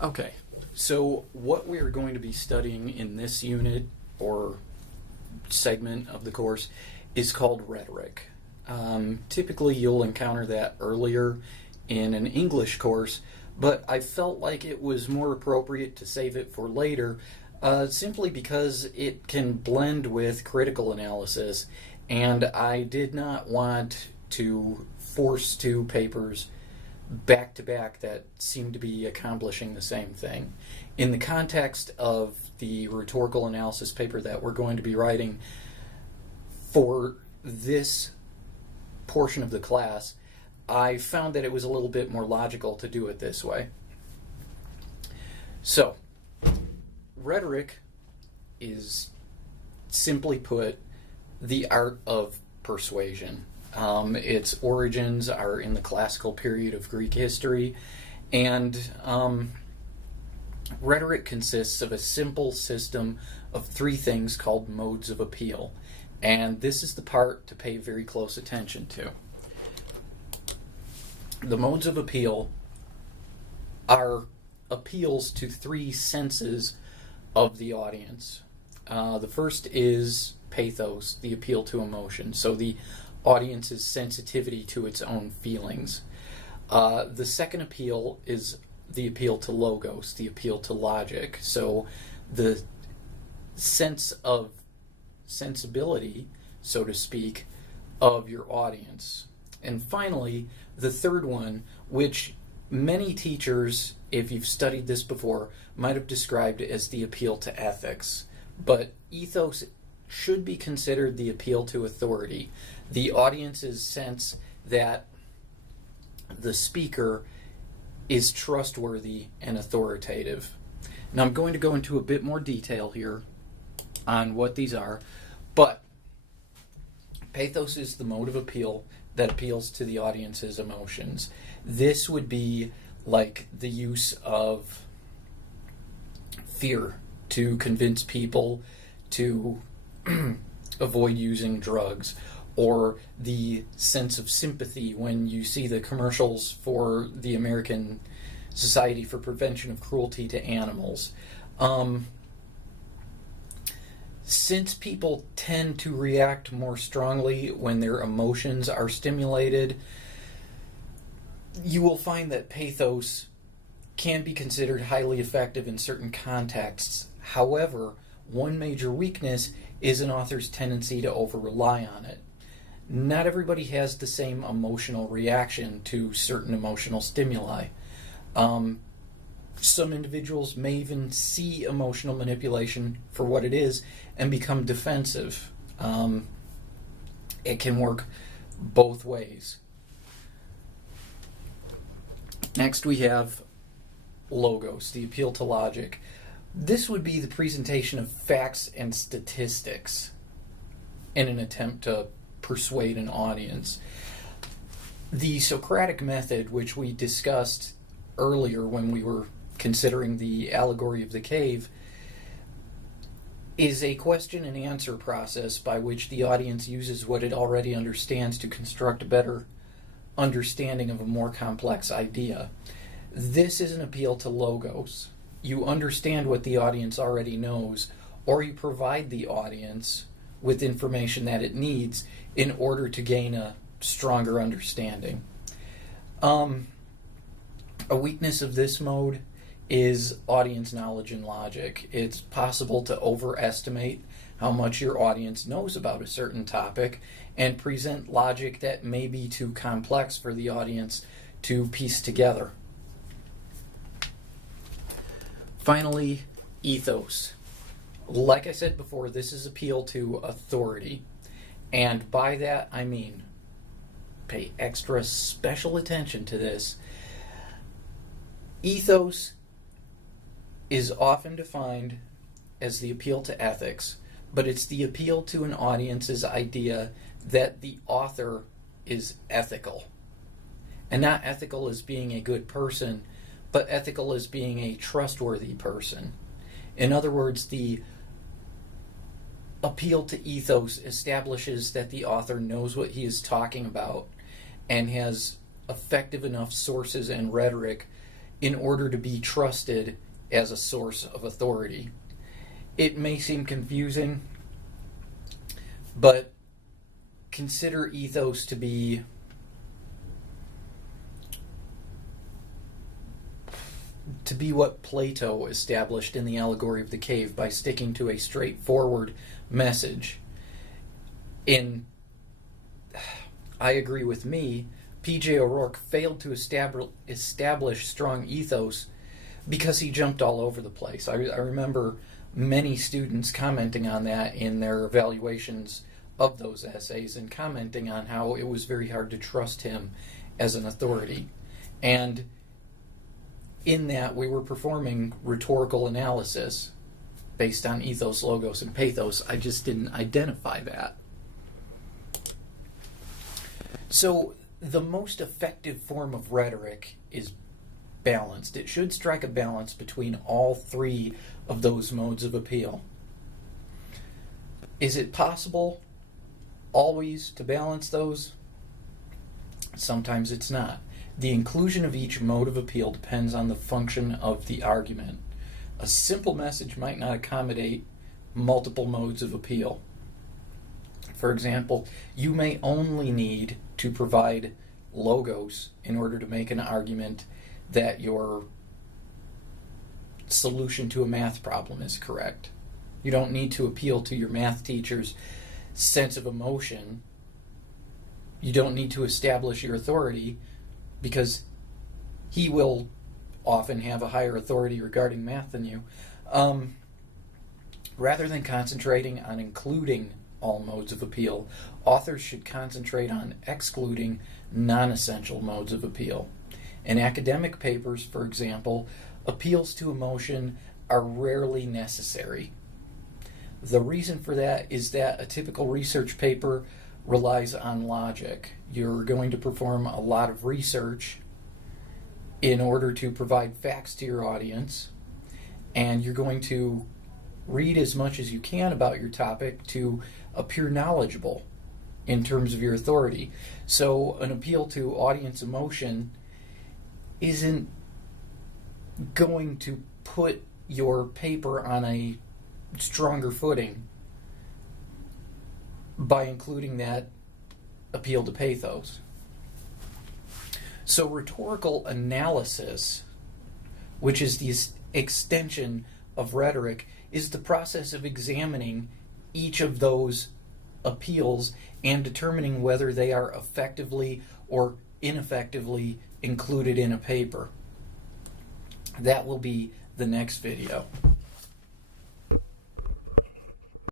Okay, so what we are going to be studying in this unit or segment of the course is called rhetoric. Typically you'll encounter that earlier in an English course, but I felt like it was more appropriate to save it for later simply because it can blend with critical analysis, and I did not want to force two papers back to back that seem to be accomplishing the same thing. In the context of the rhetorical analysis paper that we're going to be writing for this portion of the class, I found that it was a little bit more logical to do it this way. So, rhetoric is, simply put, the art of persuasion. Its origins are in the classical period of Greek history, and rhetoric consists of a simple system of three things called modes of appeal, and this is the part to pay very close attention to. The modes of appeal are appeals to three senses of the audience. The first is pathos, the appeal to emotion, so the audience's sensitivity to its own feelings. The second appeal is the appeal to logos, the appeal to logic, so the sense of sensibility, so to speak, of your audience. And finally, the third one, which many teachers, if you've studied this before, might have described as the appeal to ethics. But ethos should be considered the appeal to authority, the audience's sense that the speaker is trustworthy and authoritative. Now I'm going to go into a bit more detail here on what these are, but pathos is the mode of appeal that appeals to the audience's emotions. This would be like the use of fear to convince people to avoid using drugs, or the sense of sympathy when you see the commercials for the American Society for Prevention of Cruelty to Animals. Since people tend to react more strongly when their emotions are stimulated, you will find that pathos can be considered highly effective in certain contexts. However, one major weakness is an author's tendency to over-rely on it. Not everybody has the same emotional reaction to certain emotional stimuli. Some individuals may even see emotional manipulation for what it is and become defensive. It can work both ways. Next we have logos, the appeal to logic. This would be the presentation of facts and statistics in an attempt to persuade an audience. The Socratic method, which we discussed earlier when we were considering the allegory of the cave, is a question and answer process by which the audience uses what it already understands to construct a better understanding of a more complex idea. This is an appeal to logos. You understand what the audience already knows, or you provide the audience with information that it needs in order to gain a stronger understanding. A weakness of this mode is audience knowledge and logic. It's possible to overestimate how much your audience knows about a certain topic and present logic that may be too complex for the audience to piece together. Finally, ethos. Like I said before, this is appeal to authority. And by that I mean, pay extra special attention to this. Ethos is often defined as the appeal to ethics, but it's the appeal to an audience's idea that the author is ethical. And not ethical as being a good person, but ethical as being a trustworthy person. In other words, the appeal to ethos establishes that the author knows what he is talking about and has effective enough sources and rhetoric in order to be trusted as a source of authority. It may seem confusing, but consider ethos to be what Plato established in the allegory of the cave by sticking to a straightforward message. I agree with me, P.J. O'Rourke failed to establish strong ethos because he jumped all over the place. I remember many students commenting on that in their evaluations of those essays and commenting on how it was very hard to trust him as an authority. And in that, we were performing rhetorical analysis based on ethos, logos, and pathos. I just didn't identify that. So the most effective form of rhetoric is balanced. It should strike a balance between all three of those modes of appeal. Is it possible always to balance those? Sometimes it's not. The inclusion of each mode of appeal depends on the function of the argument. A simple message might not accommodate multiple modes of appeal. For example, you may only need to provide logos in order to make an argument that your solution to a math problem is correct. You don't need to appeal to your math teacher's sense of emotion. You don't need to establish your authority because he will often have a higher authority regarding math than you. Rather than concentrating on including all modes of appeal, authors should concentrate on excluding non-essential modes of appeal. In academic papers, for example, appeals to emotion are rarely necessary. The reason for that is that a typical research paper relies on logic. You're going to perform a lot of research in order to provide facts to your audience, and you're going to read as much as you can about your topic to appear knowledgeable in terms of your authority. So an appeal to audience emotion isn't going to put your paper on a stronger footing by including that appeal to pathos. So rhetorical analysis, which is the extension of rhetoric, is the process of examining each of those appeals and determining whether they are effectively or ineffectively included in a paper. That will be the next video.